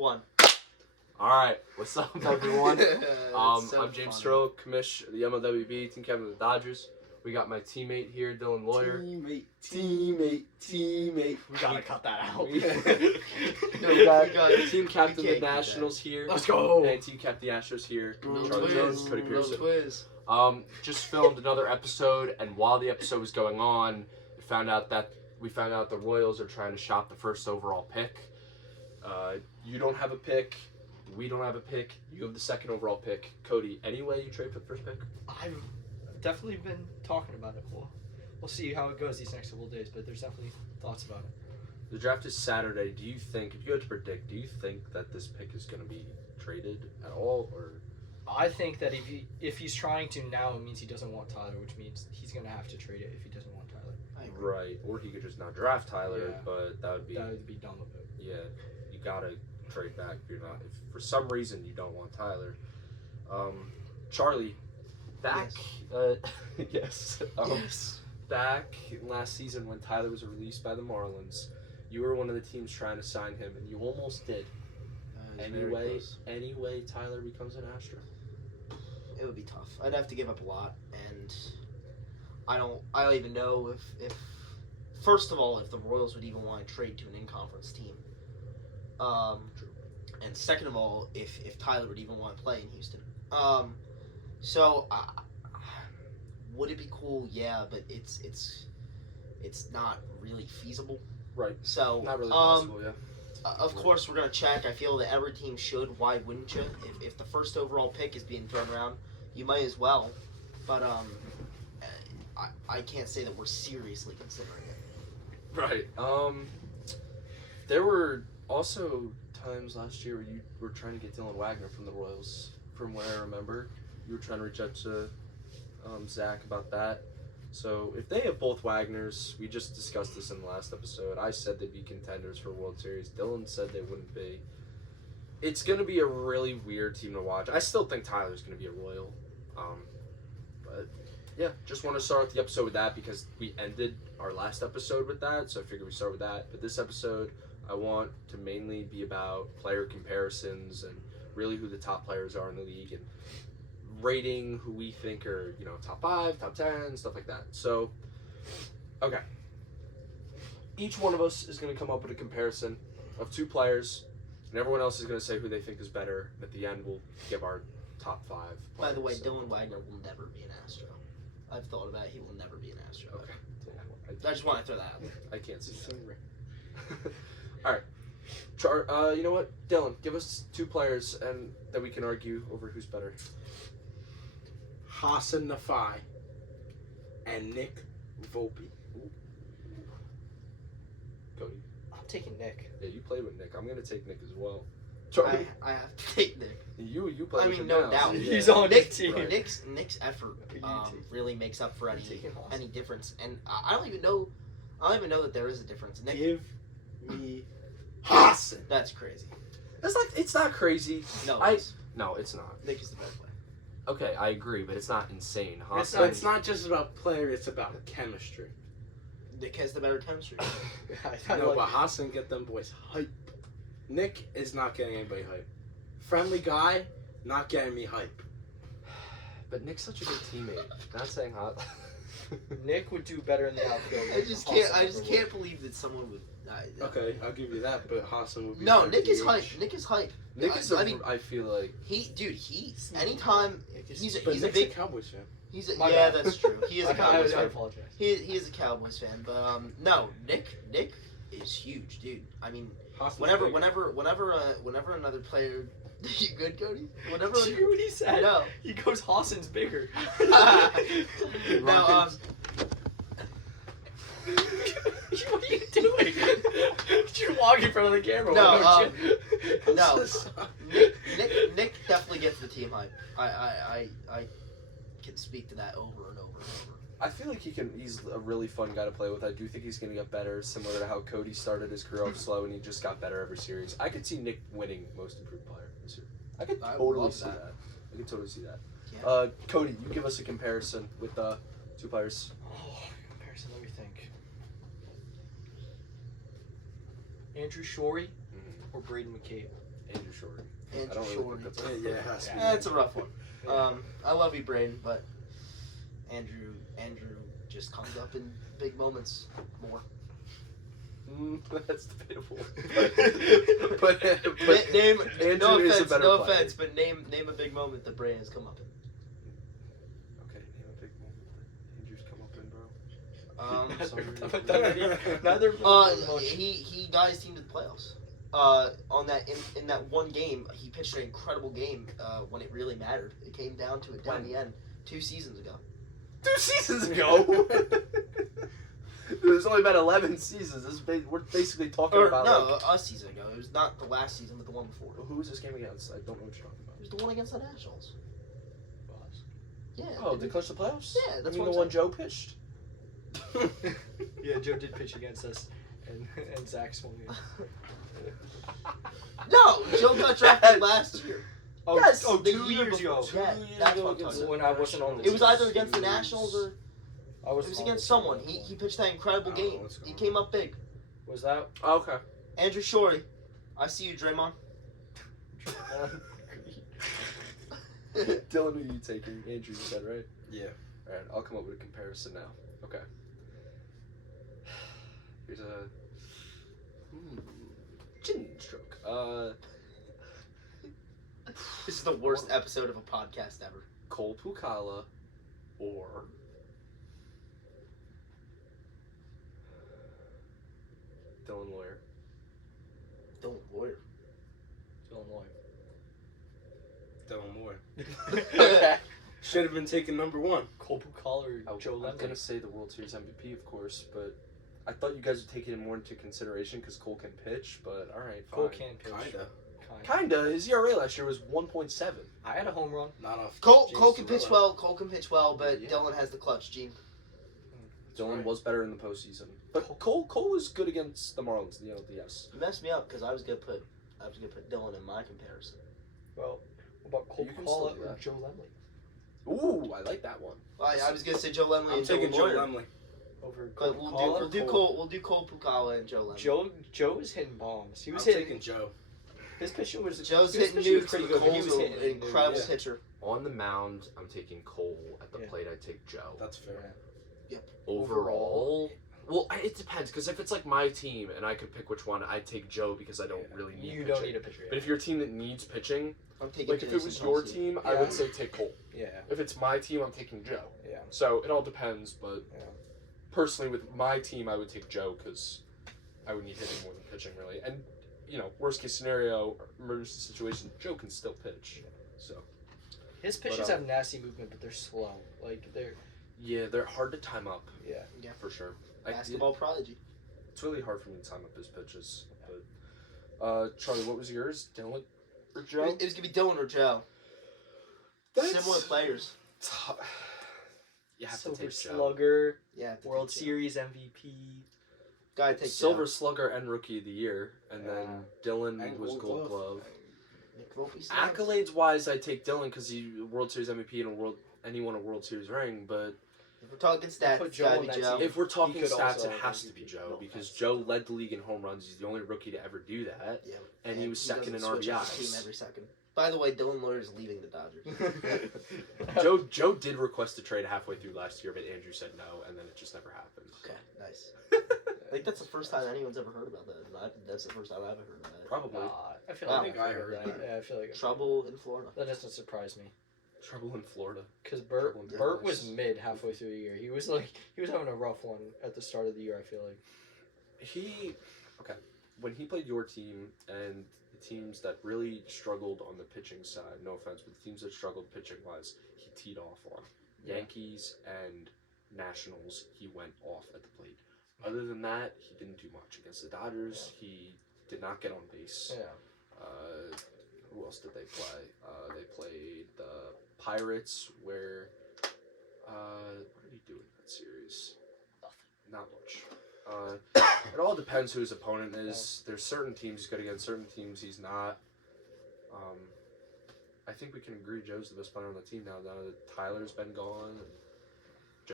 1. Alright, what's up, everyone? I'm I'm James Stroh, commish of the MLWB, team captain of the Dodgers. We got my teammate here, Dylan Lawyer. Teammate. We gotta cut that out. We got team captain of the Nationals here. Let's go. And team captain of the Astros here. No Charlie Jones, Cody Pearson. Twiz. Just filmed another episode, and while the episode was going on, we found out the Royals are trying to shop the first overall pick. You don't have a pick. We don't have a pick. You have the second overall pick. Cody, any way you trade for the first pick? I've definitely been talking about it. We'll see how it goes these next couple of days, but there's definitely thoughts about it. The draft is Saturday. Do you think, if you had to predict, do you think that this pick is going to be traded at all, or? I think that if he's trying to now, it means he doesn't want Tyler, which means he's gonna have to trade it if he doesn't want Tyler. Right, or he could just not draft Tyler, Yeah. but that would be dumb of it. Yeah, you gotta trade back if you're not. If for some reason you don't want Tyler, Charlie, back. Yes. Yes. Back last season when Tyler was released by the Marlins, you were one of the teams trying to sign him, and you almost did. Anyway, Tyler becomes an Astro. It would be tough. I'd have to give up a lot, and I don't even know if first of all, if the Royals would even want to trade to an in-conference team. And second of all, if Tyler would even want to play in Houston. So would it be cool? Yeah, but it's not really feasible. Right. So Not really possible, yeah. Of course, we're gonna check. I feel that every team should. Why wouldn't you? If the first overall pick is being thrown around, you might as well. But I can't say that we're seriously considering it. Right. There were also times last year where you were trying to get Dylan Wagner from the Royals. From what I remember, you were trying to reach out to Zach about that. So if they have both Wagners, we just discussed this in the last episode. I said they'd be contenders for World Series. Dylan said they wouldn't be. It's going to be a really weird team to watch. I still think Tyler's going to be a Royal. But yeah, just want to start the episode with that because we ended our last episode with that. So I figured we start with that. But this episode, I want to mainly be about player comparisons and really who the top players are in the league and rating who we think are, top 5, top 10, stuff like that. So, okay. Each one of us is going to come up with a comparison of 2 players, and everyone else is going to say who they think is better. At the end, we'll give our top 5 players. By the way, Dylan Wagner will never be an Astro. I've thought about it. He will never be an Astro. Okay. I just want to throw that out there. I can't see that. All right. You know what? Dylan, give us 2 players and that we can argue over who's better. Hassan Nafai and Nick Volpe. Cody. I'm taking Nick. Yeah, you played with Nick. I'm gonna take Nick as well. I have to take Nick. You play with him no now, doubt. so He's yeah. on Nick, the team. Right. Nick's effort really makes up for I'm taking Hassan. any difference, and I don't even know that there is a difference. Nick, Give me Hassan. that's crazy. It's not crazy. No, No, it's not. Nick is the better player. Okay, I agree, but it's not insane. It's not just about player, it's about chemistry. Nick has the better chemistry. No, but Hassan get them boys hype. Nick is not getting anybody hype. Friendly guy, not getting me hype. But Nick's such a good teammate. Not saying hot. Nick would do better in the outfield. I just can't believe that someone would. Okay, I'll give you that, but Hassan would be. No, better Nick is DH. hype. Nick is hype. Nick is. I feel like He's anytime he's But a Nick's big. a Cowboys fan. My Yeah, bad. that's true. He is a Cowboys I fan. apologize. He is a Cowboys fan, but no, Nick is huge, dude. I mean, Hassan's whenever big. another player, you good, Cody? Whenever. Did you hear what he said? No. He goes, Hassan's bigger. No, What are you doing? You're walking in front of the camera. No, Why no. Nick definitely gets the team hype. I can speak to that over and over and over. I feel like he's a really fun guy to play with. I do think he's gonna get better, similar to how Cody started his career off slow and he just got better every series. I could see Nick winning most improved player this year. I could I would totally love see that. that. I could totally see that. Yeah. Cody, you give us a comparison with 2 players. Oh, comparison. Let me think. Andrew Shorey or Braden McCabe. Andrew Shorty. Andrew I don't really Shorty. think that's Yeah, it has to be. It's a rough one. Yeah. I love you, Braden, but Andrew just comes up in big moments more. That's debatable. But name Andrew no is a offense, better no player. offense, but name a big moment that Braden has come up in. Okay, name a big moment that Andrew's come up in, bro. Neither of them much. He got his team to the playoffs. On that in that one game, he pitched an incredible game. When it really mattered, it came down to it down the end 2 seasons ago. 2 seasons ago. There's only been 11 seasons. We're basically talking Or about no, a season ago. It was not the last season, but the one before. Who was this game against? I don't know what you're talking about. It was the one against the Nationals. Yeah. Oh, they clinched the playoffs? Yeah, that's I mean what the I'm one Joe pitched. Yeah, Joe did pitch against us, and Zach swung in. No, Joe got drafted last year. Oh, Yes, oh, the 2 year years ago. before. Yeah, that's what I'm talking about. When I wasn't on the It was team. either against the Nationals or I it was against someone. He pitched that incredible Oh, game. what's going He on? came up big. Was that? Oh, okay. Andrew Shorey, I see you, Draymond. Dylan, who are you taking? Andrew, you said, right? Yeah. Alright, I'll come up with a comparison now. Okay. Here's a chin stroke. This is the worst episode of a podcast ever. Cole Pukala or Dylan Lawyer. Don't lawyer. Illinois. Dylan Moore. Okay. Should have been taking number 1. Cole Pukala or Joe I'm Lemley. gonna say the World Series MVP, of course, but I thought you guys would take it more into consideration because Cole can pitch. But all right, fine. Cole can pitch. Kinda. Kinda. His ERA last year was 1.7. I had a home run. Not off. Cole James can pitch Cirillo. well. Cole can pitch well, but Yeah. Dylan has the clutch gene. Dylan right. was better in the postseason, but Cole was good against the Marlins in the LDS. You messed me up because I was gonna put Dylan in my comparison. Well, what about Cole You can still Pukala do or that. Joe Lemley? Ooh, I like that one. I was gonna say Joe Lemley I'm and taking Dylan Joe Lawyer, Lemley. Over Cole but Pukala? we'll do Cole Pukala and Joe Lemley. Joe was hitting bombs. He was I'm hitting. taking Joe. His pitching was. Joe's his hitting pitching was nukes, pretty but good. But he Cole's was hitting an incredible yeah. pitcher. On the mound, I'm taking Cole. At the Yeah. plate, I take Joe. That's fair. Overall, well, it depends. Because if it's like my team and I could pick which one, I'd take Joe because I don't really need You pitching. don't need a pitcher. But if you're a team that needs pitching, I'm taking like if it Jason was your Kelsey. team, I Yeah. would say take Cole. Yeah. If it's my team, I'm taking Joe. Yeah. So it all depends, but Yeah. personally, with my team, I would take Joe because I would need hitting more than pitching, really. And worst case scenario, emergency situation, Joe can still pitch. So His pitches have nasty movement, but they're slow. Like they're. yeah, they're hard to time up. Yeah. Yeah. For sure. Basketball prodigy. It's really hard for me to time up his pitches. But Charlie, what was yours? Dylan or Joe? It was gonna be Dylan or Joe. Similar players. You have Silver to take Joe. Slugger, Yeah. World take Joe. Series MVP. Gotta take Silver Joe. Slugger and Rookie of the Year, and then Dylan And was Gold Gold Glove. Glove. Nick Volpe snaps. Accolades wise, I take Dylan because he World Series MVP and he won a World Series ring. But If we're talking stats, Put it's Joe gotta on be that Joe. team. if we're talking He could stats, also it has to be MVP. Joe No because offense. Joe led the league in home runs. He's the only rookie to ever do that, Yeah. and he was doesn't second in switch up his RBIs. team every second. By the way, Dylan Lawyer is leaving the Dodgers. Joe did request a trade halfway through last year, but Andrew said no, and then it just never happened. Okay, nice. I think that's the first time anyone's ever heard about that. That's the first time I've ever heard about that. Probably I feel Wow. like I think I heard that. that. Yeah, I feel like Trouble in Florida. that doesn't surprise me. trouble in Florida. Because Bert Trouble in Bert was Dallas. mid halfway through the year. He was having a rough one at the start of the year. I feel like. When he played your team and the teams that really struggled on the pitching side, no offense, but the teams that struggled pitching wise, he teed off on. Yeah. Yankees and Nationals, he went off at the plate. Other than that, he didn't do much. Against the Dodgers, he did not get on base. Yeah. Who else did they play? They played the Pirates, where what did he do in that series? Not much. It all depends who his opponent is. There's certain teams he's good against, certain teams he's not. I think we can agree Joe's the best player on the team now that Tyler's been gone. And